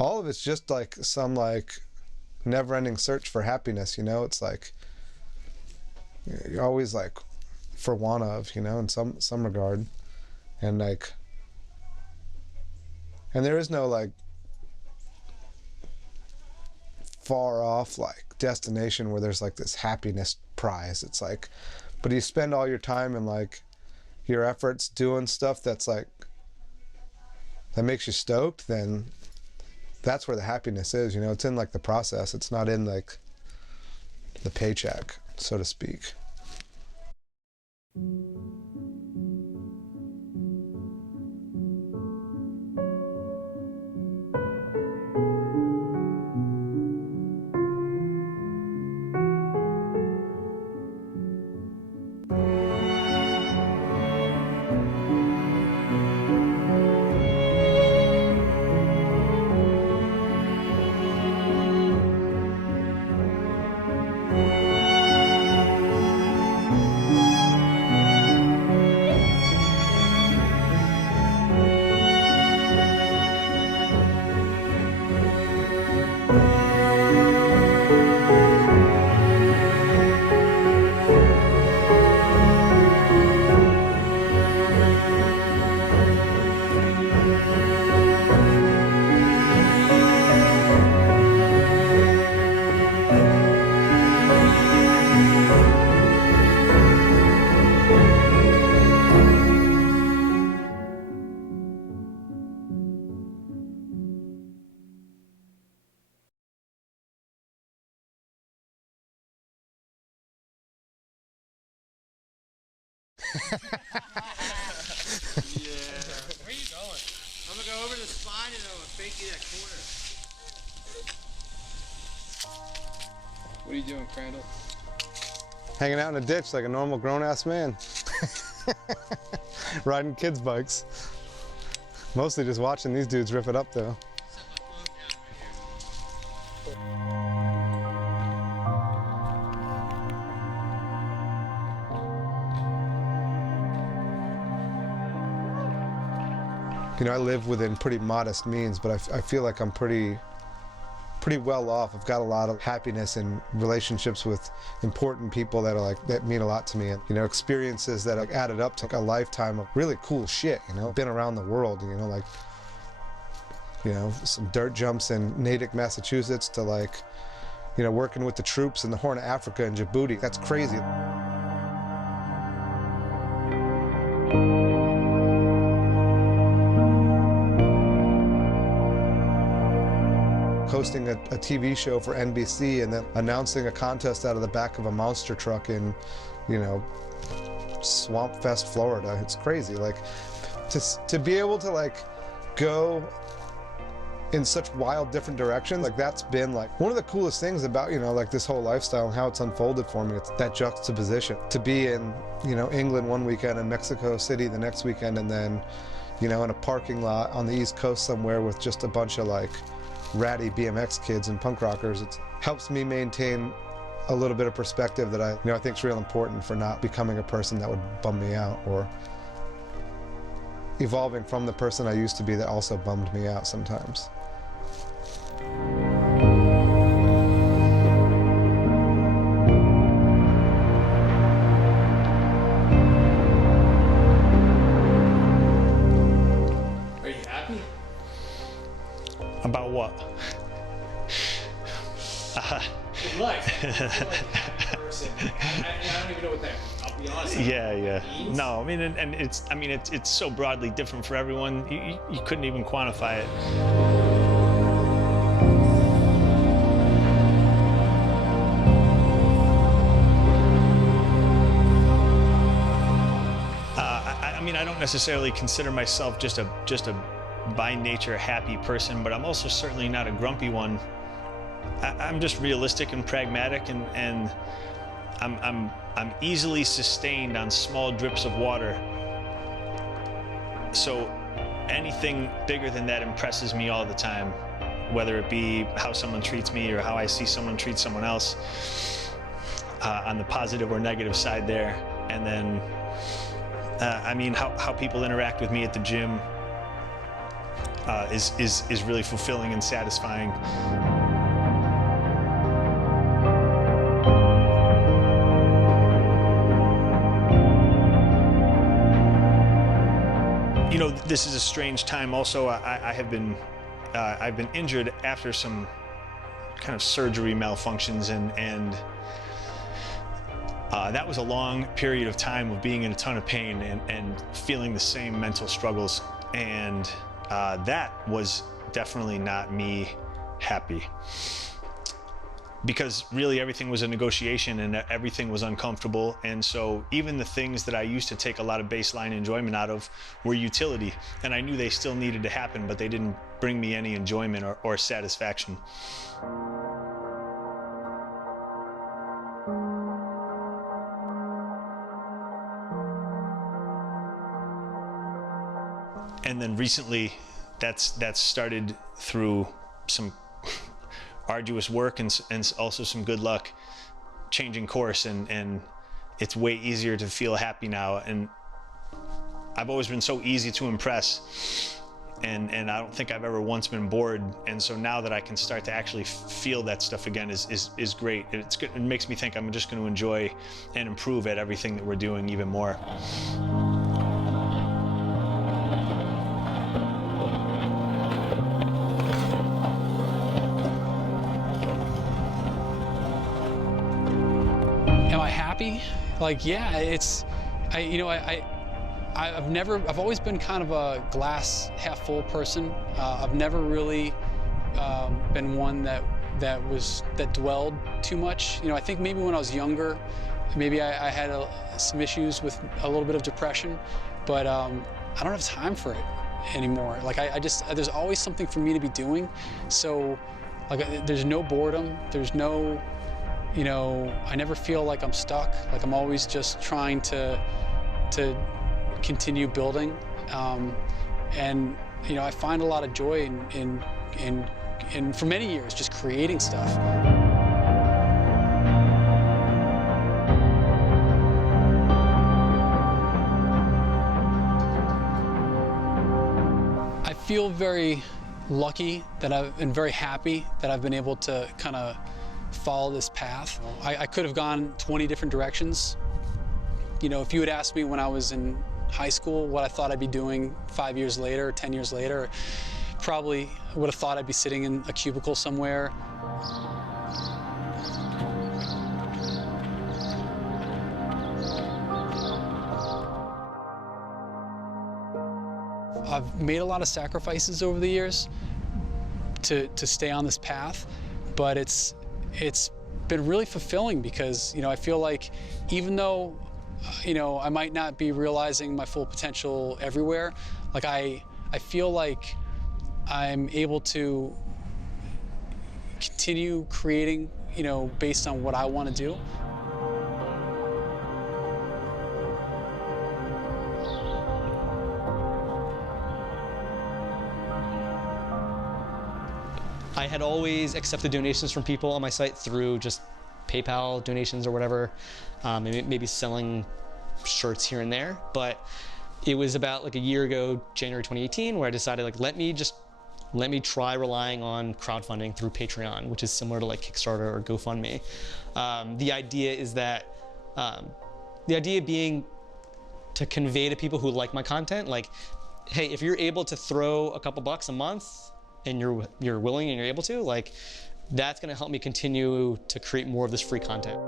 all of it's just like some like never-ending search for happiness, you know. It's like you're always like for want of, you know, in some regard. And like, and there is no like far off like destination where there's like this happiness prize. It's like, but you spend all your time and like your efforts doing stuff that's like, that makes you stoked, then that's where the happiness is, you know. It's in like the process. It's not in like the paycheck, so to speak. Yeah. Where are you going? I'm gonna go over the spine and I'm gonna fake you that corner. What are you doing, Crandall? Hanging out in a ditch like a normal grown-ass man. Riding kids' bikes. Mostly just watching these dudes rip it up though. You know, I live within pretty modest means, but I feel like I'm pretty well off. I've got a lot of happiness in relationships with important people that are like, that mean a lot to me, and you know, experiences that have added up to like a lifetime of really cool shit. You know, been around the world. You know, like, you know, some dirt jumps in Natick, Massachusetts, to like, you know, working with the troops in the Horn of Africa and Djibouti. That's crazy. Hosting a TV show for NBC and then announcing a contest out of the back of a monster truck in, you know, Swamp Fest, Florida. It's crazy. Like, to be able to like go in such wild different directions, like that's been like one of the coolest things about, you know, like this whole lifestyle and how it's unfolded for me. It's that juxtaposition. To be in, you know, England one weekend and Mexico City the next weekend, and then, you know, in a parking lot on the East Coast somewhere with just a bunch of like ratty BMX kids and punk rockers. It helps me maintain a little bit of perspective that I think is real important for not becoming a person that would bum me out, or evolving from the person I used to be that also bummed me out sometimes. Are you happy? About what? Good life. I don't even know what that, I'll be honest. Yeah. Means. No, I mean, and it's so broadly different for everyone. You couldn't even quantify it. I mean, I don't necessarily consider myself just a by nature happy person, but I'm also certainly not a grumpy one. I'm just realistic and pragmatic, and I'm easily sustained on small drips of water. So anything bigger than that impresses me all the time, whether it be how someone treats me or how I see someone treat someone else, on the positive or negative side there. And then, I mean, how people interact with me at the gym. is really fulfilling and satisfying. You know, this is a strange time. Also, I've been injured after some kind of surgery malfunctions, and that was a long period of time of being in a ton of pain and feeling the same mental struggles, and that was definitely not me happy. Because really everything was a negotiation and everything was uncomfortable, and so even the things that I used to take a lot of baseline enjoyment out of were utility, and I knew they still needed to happen, but they didn't bring me any enjoyment or satisfaction. And then recently that's started through some arduous work and also some good luck changing course, and it's way easier to feel happy now. And I've always been so easy to impress, and I don't think I've ever once been bored, and so now that I can start to actually feel that stuff again is great. It's good. It makes me think I'm just going to enjoy and improve at everything that we're doing even more. Like, yeah, I've always been kind of a glass half full person. I've never really been one that dwelled too much. You know, I think maybe when I was younger, maybe I had some issues with a little bit of depression, but I don't have time for it anymore. Like, there's always something for me to be doing. So, like, there's no boredom. There's no, you know, I never feel like I'm stuck. Like, I'm always just trying to continue building, and you know, I find a lot of joy in for many years just creating stuff. I feel very lucky and very happy that I've been able to kind of follow this path. I could have gone 20 different directions. You know, if you had asked me when I was in high school what I thought I'd be doing 5 years later, 10 years later, probably would have thought I'd be sitting in a cubicle somewhere. I've made a lot of sacrifices over the years to stay on this path, but it's been really fulfilling because, you know, I feel like even though, you know, I might not be realizing my full potential everywhere, like I feel like I'm able to continue creating, you know, based on what I want to do. I had always accepted donations from people on my site through just PayPal donations or whatever, maybe selling shirts here and there. But it was about like a year ago, January 2018, where I decided, like, let me try relying on crowdfunding through Patreon, which is similar to like Kickstarter or GoFundMe. The idea is that, the idea being to convey to people who like my content, like, hey, if you're able to throw a couple bucks a month and you're willing and you're able to, like, that's gonna help me continue to create more of this free content.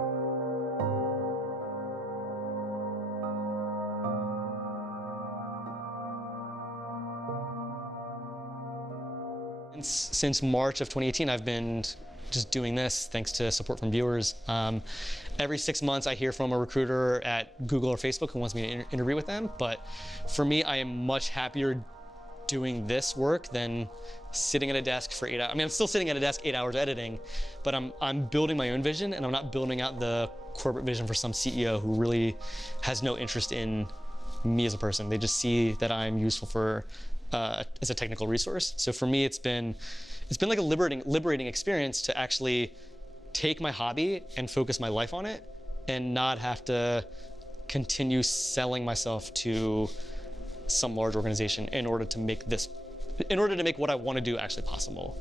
Since March of 2018, I've been just doing this thanks to support from viewers. Every 6 months I hear from a recruiter at Google or Facebook who wants me to interview with them, but for me, I am much happier doing this work than sitting at a desk for 8 hours. I mean, I'm still sitting at a desk 8 hours editing, but I'm building my own vision, and I'm not building out the corporate vision for some CEO who really has no interest in me as a person. They just see that I'm useful for as a technical resource. So for me, it's been like a liberating experience to actually take my hobby and focus my life on it, and not have to continue selling myself to some large organization in order to make this in order to make what I want to do actually possible.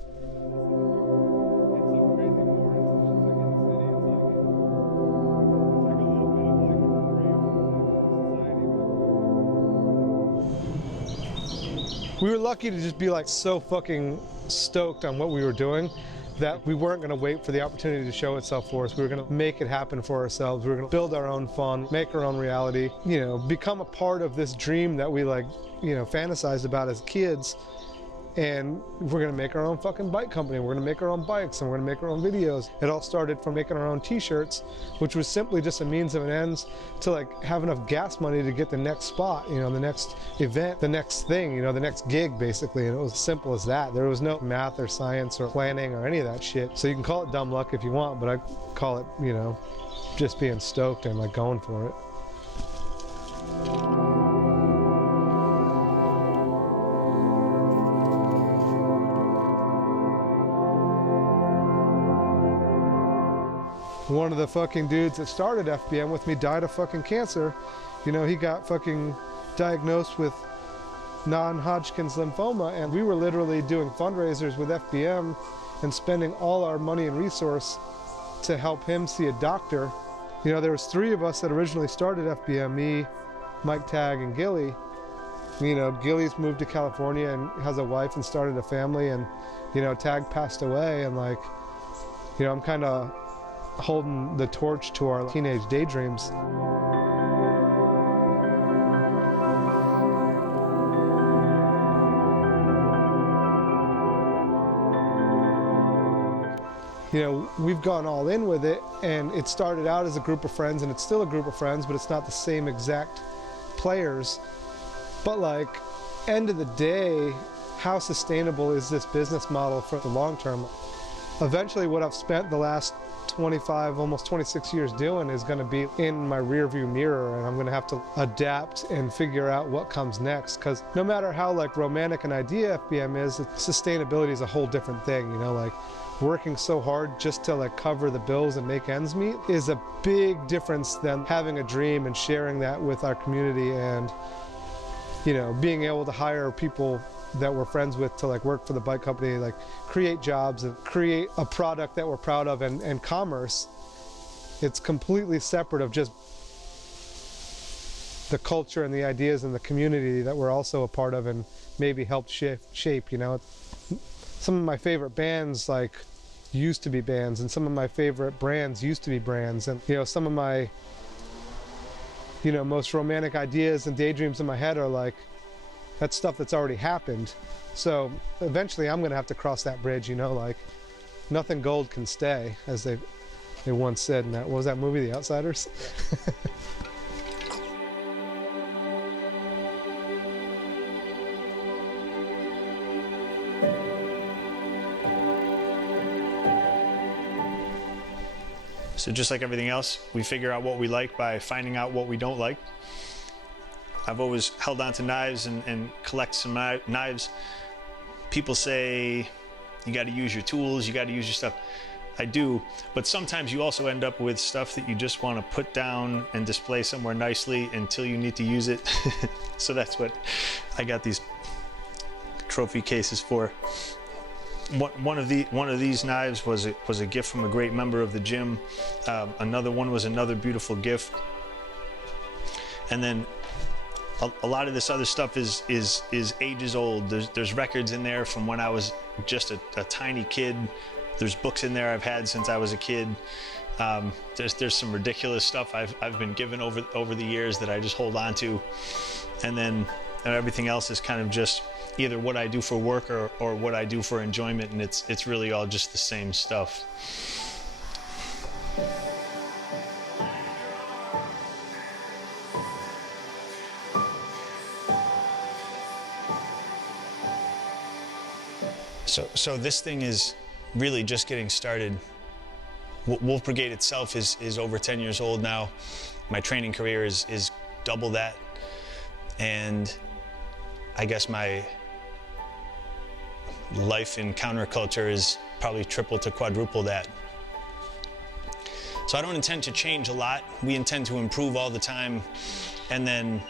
We were lucky to just be like so fucking stoked on what we were doing that we weren't gonna wait for the opportunity to show itself for us. We were gonna make it happen for ourselves. We were gonna build our own fun, make our own reality, you know, become a part of this dream that we like, you know, fantasized about as kids. And we're gonna make our own fucking bike company. We're gonna make our own bikes and we're gonna make our own videos. It all started from making our own t-shirts, which was simply just a means of an ends to like have enough gas money to get the next spot, you know, the next event, the next thing, you know, the next gig basically. And it was as simple as that. There was no math or science or planning or any of that shit. So you can call it dumb luck if you want, but I call it, you know, just being stoked and like going for it. One of the fucking dudes that started FBM with me died of fucking cancer. You know, he got fucking diagnosed with non-Hodgkin's lymphoma, and we were literally doing fundraisers with FBM and spending all our money and resource to help him see a doctor. You know, there was 3 of us that originally started FBM, me, Mike Tag, and Gilly. You know, Gilly's moved to California and has a wife and started a family, and, you know, Tag passed away, and like, you know, I'm kind of holding the torch to our teenage daydreams. You know, we've gone all in with it, and it started out as a group of friends, and it's still a group of friends, but it's not the same exact players. But like, end of the day, how sustainable is this business model for the long term? Eventually, what I've spent the last 25, almost 26 years doing is going to be in my rear view mirror, and I'm going to have to adapt and figure out what comes next, because no matter how like romantic an idea FBM is, sustainability is a whole different thing. You know, like working so hard just to like cover the bills and make ends meet is a big difference than having a dream and sharing that with our community, and you know, being able to hire people that we're friends with to like work for the bike company, like create jobs and create a product that we're proud of, and commerce. It's completely separate of just the culture and the ideas and the community that we're also a part of and maybe helped shape, you know. Some of my favorite bands like used to be bands, and some of my favorite brands used to be brands, and you know, some of my, you know, most romantic ideas and daydreams in my head are like, that's stuff that's already happened. So eventually I'm gonna have to cross that bridge, you know, like nothing gold can stay, as they once said in that, what was that movie, The Outsiders? So just like everything else, we figure out what we like by finding out what we don't like. I've always held on to knives and collect some knives. People say you got to use your tools, you got to use your stuff. I do, but sometimes you also end up with stuff that you just want to put down and display somewhere nicely until you need to use it. So that's what I got these trophy cases for. One of these knives was a gift from a great member of the gym. Another one was another beautiful gift. And then a lot of this other stuff is ages old. There's records in there from when I was just a tiny kid. There's books in there I've had since I was a kid. There's some ridiculous stuff I've been given over the years that I just hold on to. And then everything else is kind of just either what I do for work or what I do for enjoyment, and it's really all just the same stuff. So this thing is really just getting started. Wolf Brigade itself is over 10 years old now. My training career is double that. And I guess my life in counterculture is probably triple to quadruple that. So I don't intend to change a lot. We intend to improve all the time. And then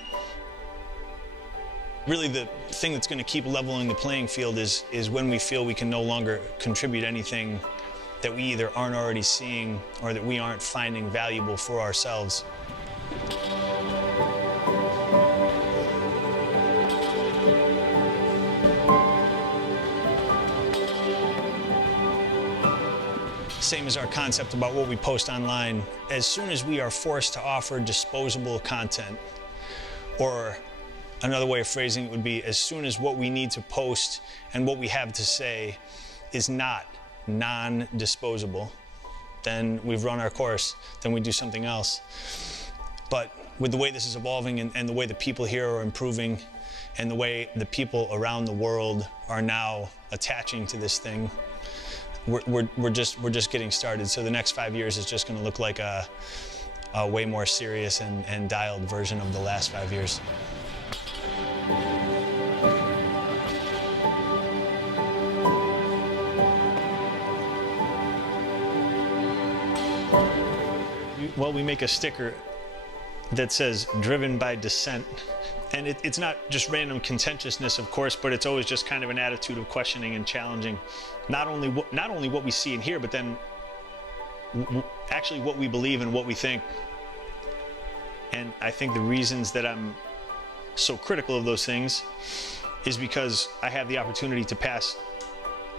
Really, the thing that's going to keep leveling the playing field is when we feel we can no longer contribute anything that we either aren't already seeing or that we aren't finding valuable for ourselves. Same as our concept about what we post online. As soon as we are forced to offer disposable content, or another way of phrasing it would be, as soon as what we need to post and what we have to say is not non-disposable, then we've run our course, then we do something else. But with the way this is evolving and the way the people here are improving and the way the people around the world are now attaching to this thing, we're just getting started. So the next 5 years is just going to look like a way more serious and dialed version of the last 5 years. Well, we make a sticker that says "driven by dissent," and it's not just random contentiousness, of course, but it's always just kind of an attitude of questioning and challenging not only what we see and hear, but then actually what we believe and what we think. And I think the reasons that I'm so critical of those things is because I have the opportunity to pass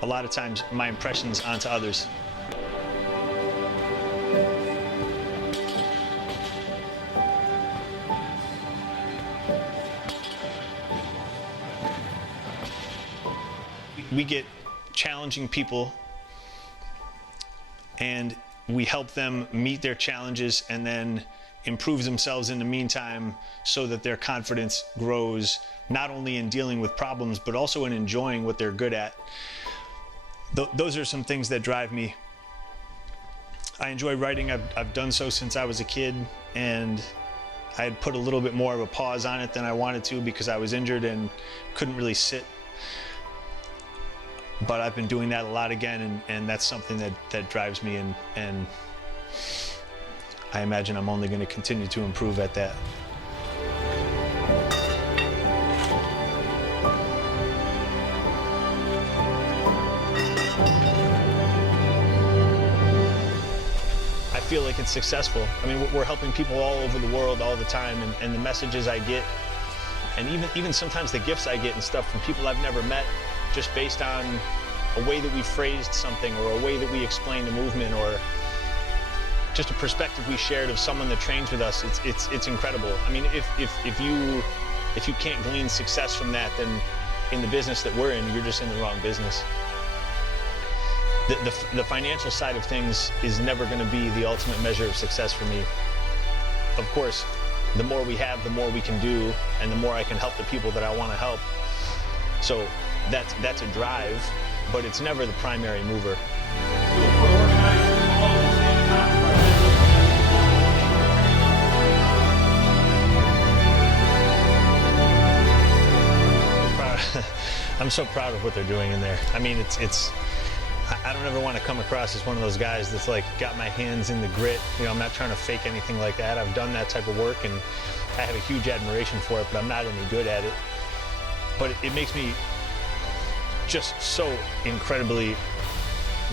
a lot of times my impressions onto others. We get challenging people and we help them meet their challenges and then improve themselves in the meantime so that their confidence grows, not only in dealing with problems, but also in enjoying what they're good at. Those are some things that drive me. I enjoy writing. I've done so since I was a kid, and I had put a little bit more of a pause on it than I wanted to because I was injured and couldn't really sit. But I've been doing that a lot again, and that's something that drives me, and I imagine I'm only going to continue to improve at that. I feel like it's successful. I mean, we're helping people all over the world all the time, and the messages I get, and even sometimes the gifts I get and stuff from people I've never met, just based on a way that we phrased something or a way that we explained a movement or just a perspective we shared of someone that trains with us. It's incredible. I mean, if you can't glean success from that, then in the business that we're in, you're just in the wrong business. The financial side of things is never going to be the ultimate measure of success for me. Of course, the more we have, the more we can do, and the more I can help the people that I want to help. So that's a drive, but it's never the primary mover. I'm so proud of what they're doing in there. I mean, I don't ever want to come across as one of those guys that's like got my hands in the grit. You know, I'm not trying to fake anything like that. I've done that type of work and I have a huge admiration for it, but I'm not any good at it. But it makes me just so incredibly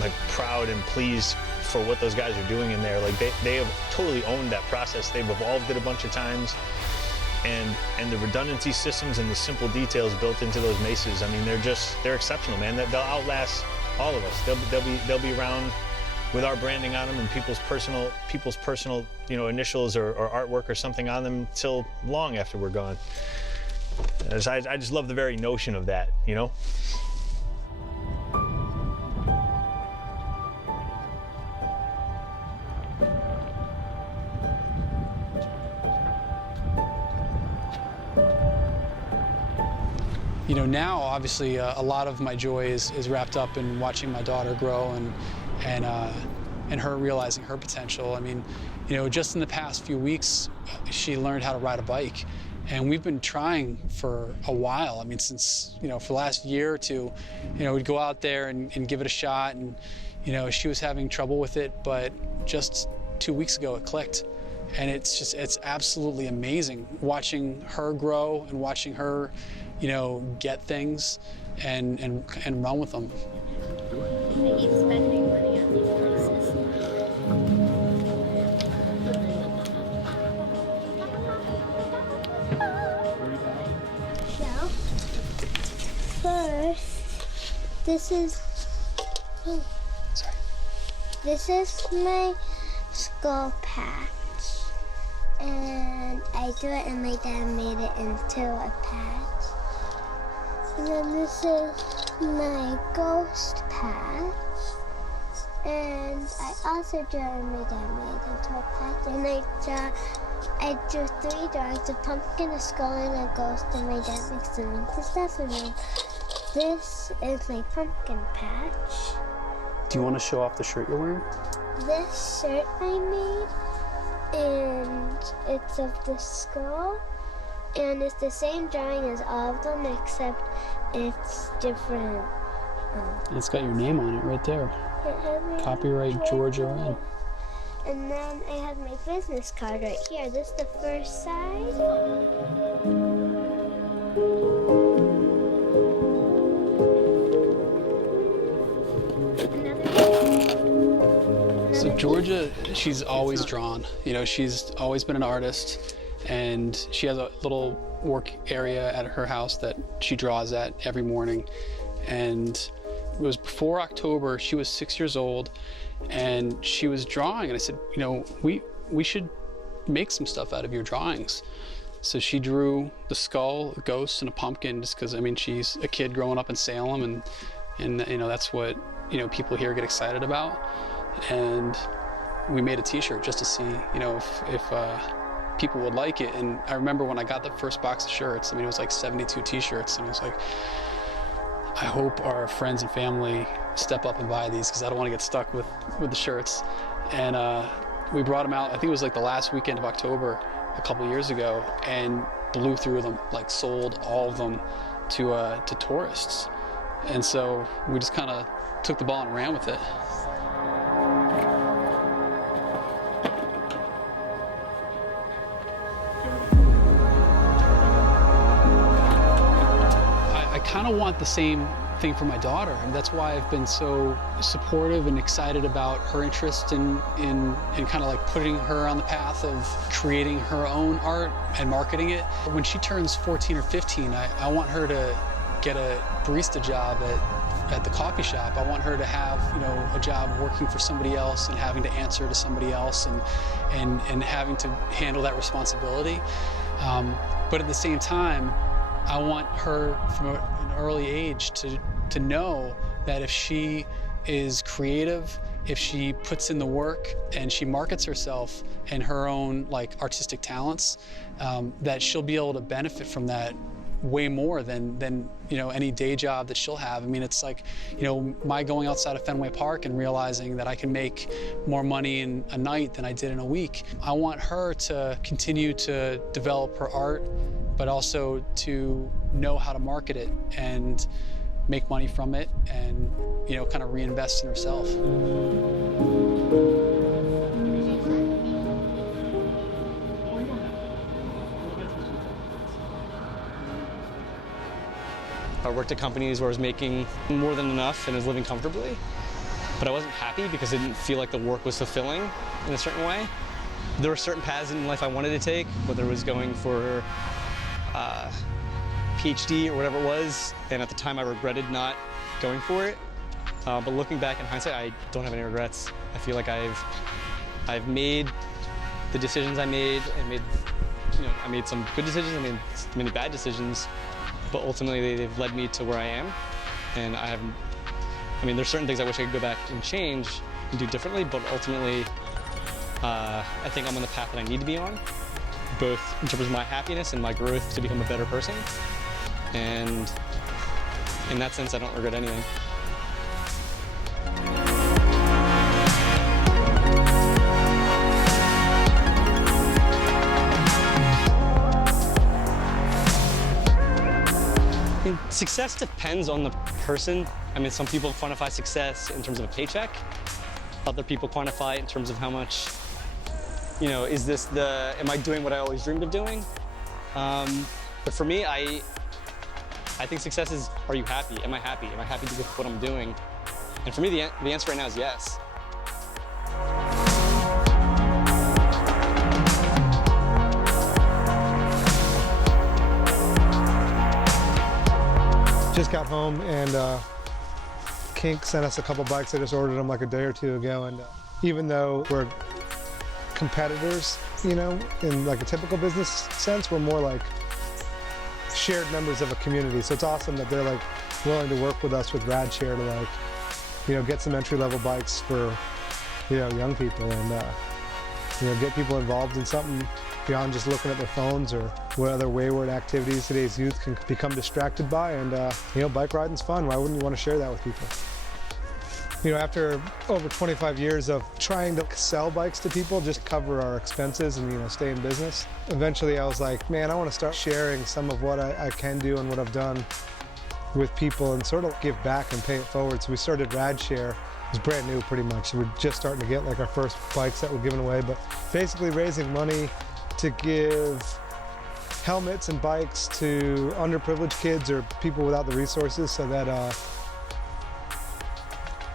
like proud and pleased for what those guys are doing in there. Like they have totally owned that process. They've evolved it a bunch of times, and the redundancy systems and the simple details built into those maces. I mean, they're exceptional, man. They'll outlast all of us. They'll be around with our branding on them and people's personal initials or artwork or something on them till long after we're gone. I just love the very notion of that, you know? You know, now obviously a lot of my joy is wrapped up in watching my daughter grow and her realizing her potential. I mean, you know, just in the past few weeks, she learned how to ride a bike. And we've been trying for a while. I mean, since, you know, for the last year or two, you know, we'd go out there and give it a shot. And, you know, she was having trouble with it, but just 2 weeks ago it clicked. And it's absolutely amazing watching her grow and watching her you know, get things and run with them. I keep spending money on these boxes. So, first, this is my skull patch. And I drew it and my dad made it into a patch. And then this is my ghost patch. And I also drew it and my dad made it into a patch. And I drew 3 drawings, a pumpkin, a skull, and a ghost, and my dad mixed them into stuff. And then this is my pumpkin patch. Do you want to show off the shirt you're wearing? This shirt I made, and it's of the skull, and it's the same drawing as all of them, except it's different. It's got your name on it right there. Copyright Georgia Red. And then I have my business card right here. This is the first side. So Georgia, she's always drawn. You know, she's always been an artist, and she has a little work area at her house that she draws at every morning. And it was before October. She was 6 years old, and she was drawing. And I said, you know, we should make some stuff out of your drawings. So she drew the skull, a ghost, and a pumpkin, just because, I mean, she's a kid growing up in Salem, and you know, that's what, you know, people here get excited about. And we made a t-shirt just to see, you know, if people would like it. And I remember when I got the first box of shirts, I mean, it was like 72 t-shirts, and I was like, I hope our friends and family step up and buy these, because I don't want to get stuck with the shirts. And we brought them out, I think it was like the last weekend of October a couple years ago, and blew through them, like sold all of them to tourists. And so we just kind of took the ball and ran with it. I kind of want the same thing for my daughter, and that's why I've been so supportive and excited about her interest in kind of like putting her on the path of creating her own art and marketing it. When she turns 14 or 15, I want her to get a barista job at the coffee shop. I want her to have, you know, a job working for somebody else and having to answer to somebody else and having to handle that responsibility. But at the same time, I want her from an early age to know that if she is creative, if she puts in the work and she markets herself and her own like artistic talents, that she'll be able to benefit from that way more than you know, any day job that she'll have. I mean, it's like, you know, my going outside of Fenway Park and realizing that I can make more money in a night than I did in a week. I want her to continue to develop her art, but also to know how to market it and make money from it, and, you know, kind of reinvest in herself. I worked at companies where I was making more than enough and was living comfortably, but I wasn't happy because I didn't feel like the work was fulfilling in a certain way. There were certain paths in life I wanted to take, whether it was going for PhD or whatever it was, and at the time I regretted not going for it. But looking back in hindsight, I don't have any regrets. I feel like I've made the decisions I made, and I made some good decisions, I made many bad decisions, but ultimately they've led me to where I am. And there's certain things I wish I could go back and change and do differently, but ultimately I think I'm on the path that I need to be on, both in terms of my happiness and my growth to become a better person. And in that sense, I don't regret anything. I mean, success depends on the person. I mean, some people quantify success in terms of a paycheck. Other people quantify it in terms of how much, you know, am I doing what I always dreamed of doing? But for me, I think success is, are you happy? Am I happy? Am I happy with what I'm doing? And for me, the answer right now is yes. Just got home and Kink sent us a couple bikes. I just ordered them like a day or two ago, and even though we're competitors, you know, in like a typical business sense, we're more like shared members of a community. So it's awesome that they're like willing to work with us with RadShare to like, you know, get some entry-level bikes for, you know, young people and you know, get people involved in something beyond just looking at their phones or what other wayward activities today's youth can become distracted by. And you know, bike riding's fun. Why wouldn't you want to share that with people? You know, after over 25 years of trying to sell bikes to people just to cover our expenses and, you know, stay in business, eventually I was like, man, I want to start sharing some of what I can do and what I've done with people and sort of give back and pay it forward. So we started RadShare. It was brand new pretty much. So we're just starting to get like our first bikes that were given away, but basically raising money to give helmets and bikes to underprivileged kids or people without the resources so that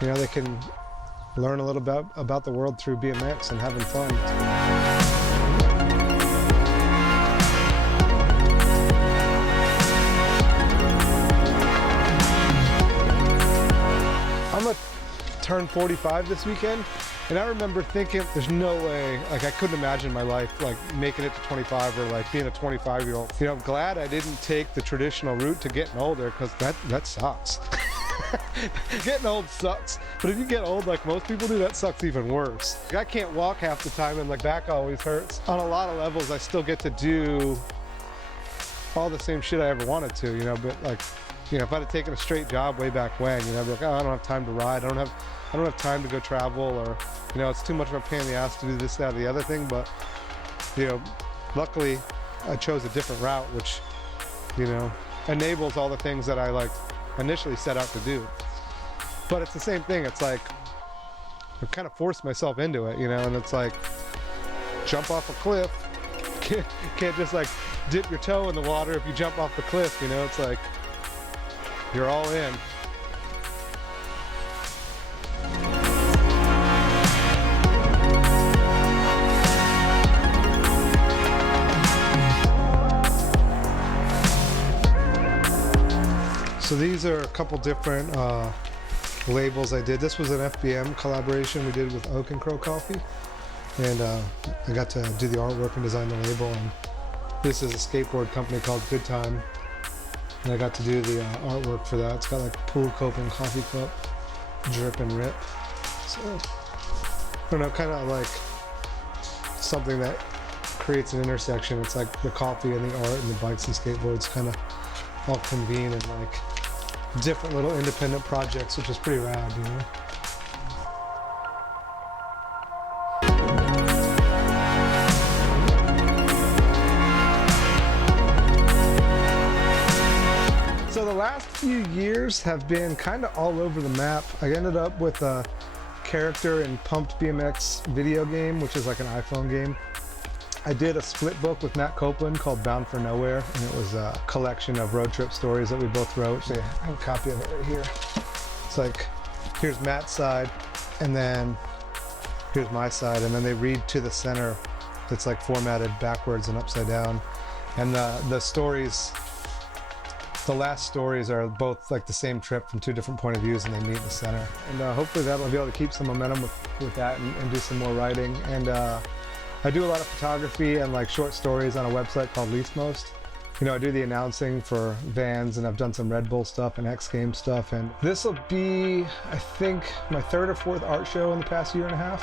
you know, they can learn a little bit about the world through BMX and having fun. I'm gonna turn 45 this weekend, and I remember thinking, there's no way, like I couldn't imagine my life like making it to 25 or like being a 25-year-old. You know, I'm glad I didn't take the traditional route to getting older, because that sucks. Getting old sucks, but if you get old like most people do, that sucks even worse. Like, I can't walk half the time and like back always hurts. On a lot of levels, I still get to do all the same shit I ever wanted to, you know, but like, you know, if I'd have taken a straight job way back when, you know, I'd be like, oh, I don't have time to ride, I don't have time to go travel, or, you know, it's too much of a pain in the ass to do this, that, or the other thing. But, you know, luckily I chose a different route, which, you know, enables all the things that I like initially set out to do. But it's the same thing. It's like I've kind of forced myself into it, you know, and it's like jump off a cliff. Can't just like dip your toe in the water if you jump off the cliff, you know. It's like you're all in. So these are a couple different labels I did. This was an FBM collaboration we did with Oak and Crow Coffee. And I got to do the artwork and design the label. And this is a skateboard company called Good Time. And I got to do the artwork for that. It's got like pool coping, coffee cup, drip and rip. So, I don't know, kind of like something that creates an intersection. It's like the coffee and the art and the bikes and skateboards kind of all convene in like different little independent projects, which is pretty rad, you know. So the last few years have been kind of all over the map. I ended up with a character in Pumped BMX video game, which is like an iPhone game. I did a split book with Matt Copeland called Bound for Nowhere, and it was a collection of road trip stories that we both wrote. So I have a copy of it right here. It's like, here's Matt's side, and then here's my side, and then they read to the center. It's like formatted backwards and upside down. And the stories, the last stories are both like the same trip from two different point of views, and they meet in the center. And hopefully that'll be able to keep some momentum with that and do some more writing. And I do a lot of photography and like short stories on a website called Leastmost. You know, I do the announcing for Vans, and I've done some Red Bull stuff and X Games stuff. And this will be, I think, my third or fourth art show in the past year and a half.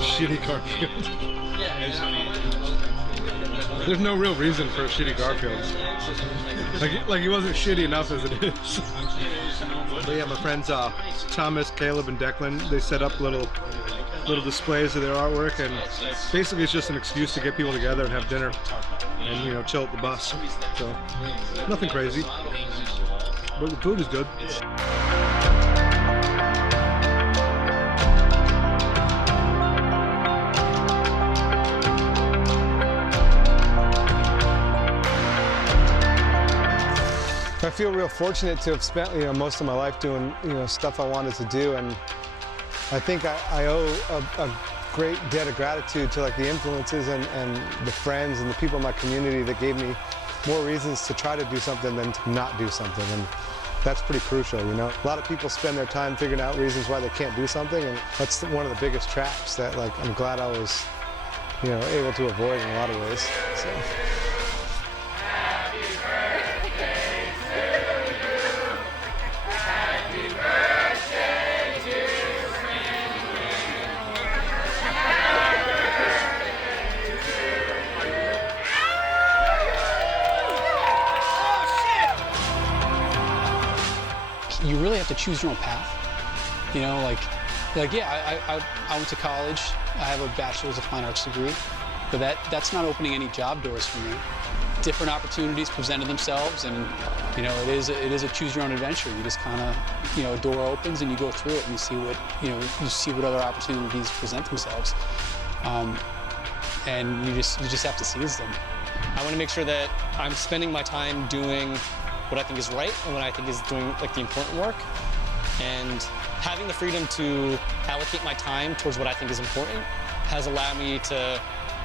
Shitty Garfield. There's no real reason for a shitty Garfield. Like he wasn't shitty enough as it is. But yeah, my friends Thomas, Caleb, and Declan, they set up little displays of their artwork, and basically it's just an excuse to get people together and have dinner and, you know, chill at the bus. So nothing crazy, but the food is good. I feel real fortunate to have spent, most of my life doing, stuff I wanted to do, and I think I owe a great debt of gratitude to like the influences and the friends and the people in my community that gave me more reasons to try to do something than to not do something, and that's pretty crucial, A lot of people spend their time figuring out reasons why they can't do something, and that's one of the biggest traps that like I'm glad I was, able to avoid in a lot of ways. So. You really have to choose your own path. Yeah, I went to college. I have a bachelor's of fine arts degree, but that's not opening any job doors for me. Different opportunities presented themselves, and it is a choose your own adventure. You just kind of, a door opens and you go through it and you see what you see what other opportunities present themselves, and you just have to seize them. I want to make sure that I'm spending my time doing what I think is right and what I think is doing like the important work, and having the freedom to allocate my time towards what I think is important has allowed me to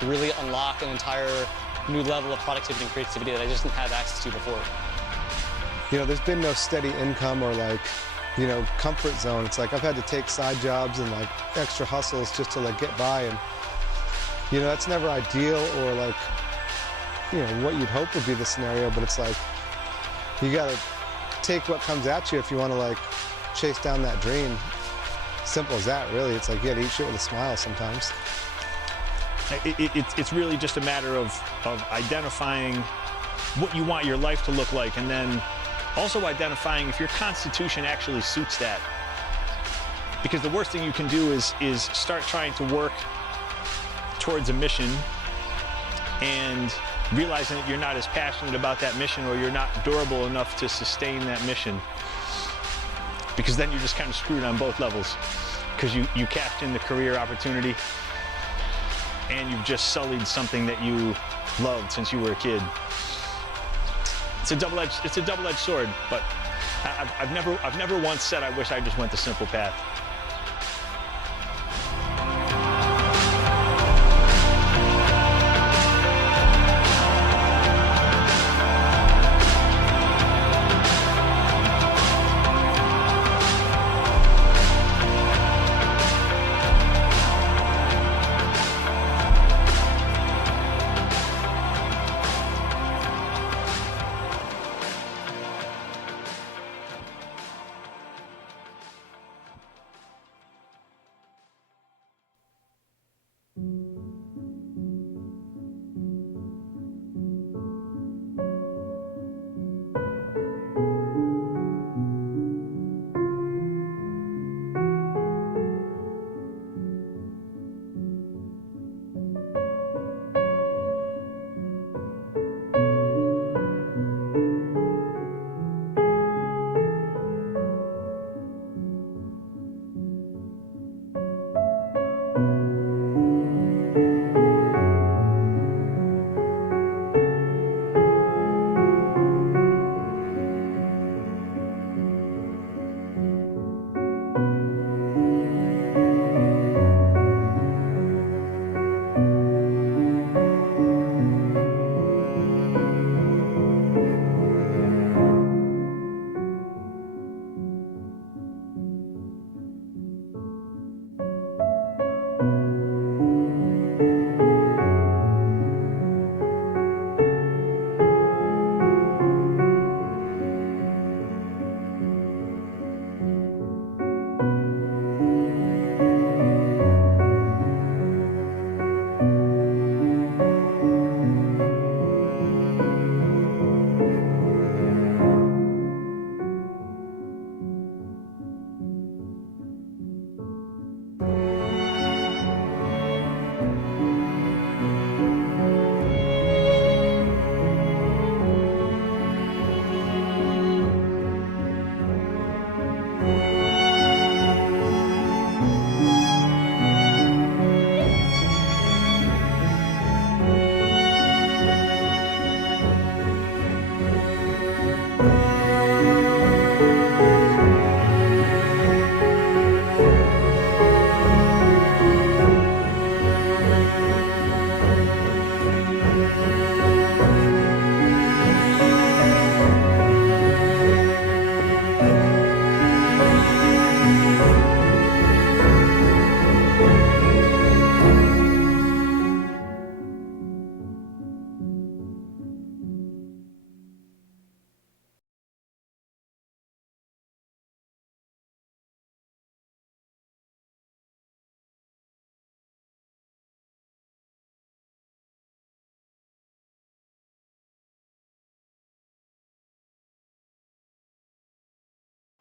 really unlock an entire new level of productivity and creativity that I just didn't have access to before. There's been no steady income or like, comfort zone. It's like I've had to take side jobs and like extra hustles just to like get by, and that's never ideal or like, what you'd hope would be the scenario, but it's like you gotta take what comes at you if you want to like chase down that dream. Simple as that, really. It's like you gotta eat shit with a smile sometimes. It's really just a matter of identifying what you want your life to look like, and then also identifying if your constitution actually suits that. Because the worst thing you can do is start trying to work towards a mission and realizing that you're not as passionate about that mission, or you're not durable enough to sustain that mission. Because then you're just kind of screwed on both levels. Because you cashed in the career opportunity and you've just sullied something that you loved since you were a kid. It's a double-edged sword, but I've never once said I wish I just went the simple path.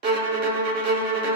Bye.